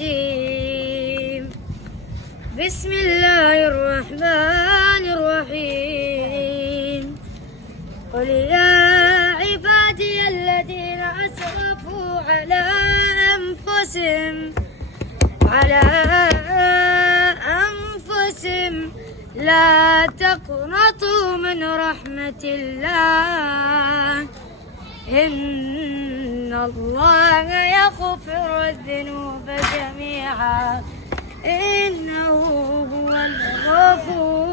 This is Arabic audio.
الرجيم. بسم الله الرحمن الرحيم. قل يا عبادي الذين أسرفوا على أنفسهم لا تقنطوا من رحمة الله إن الله يغفر الذنوب جميعا إنه هو الغفور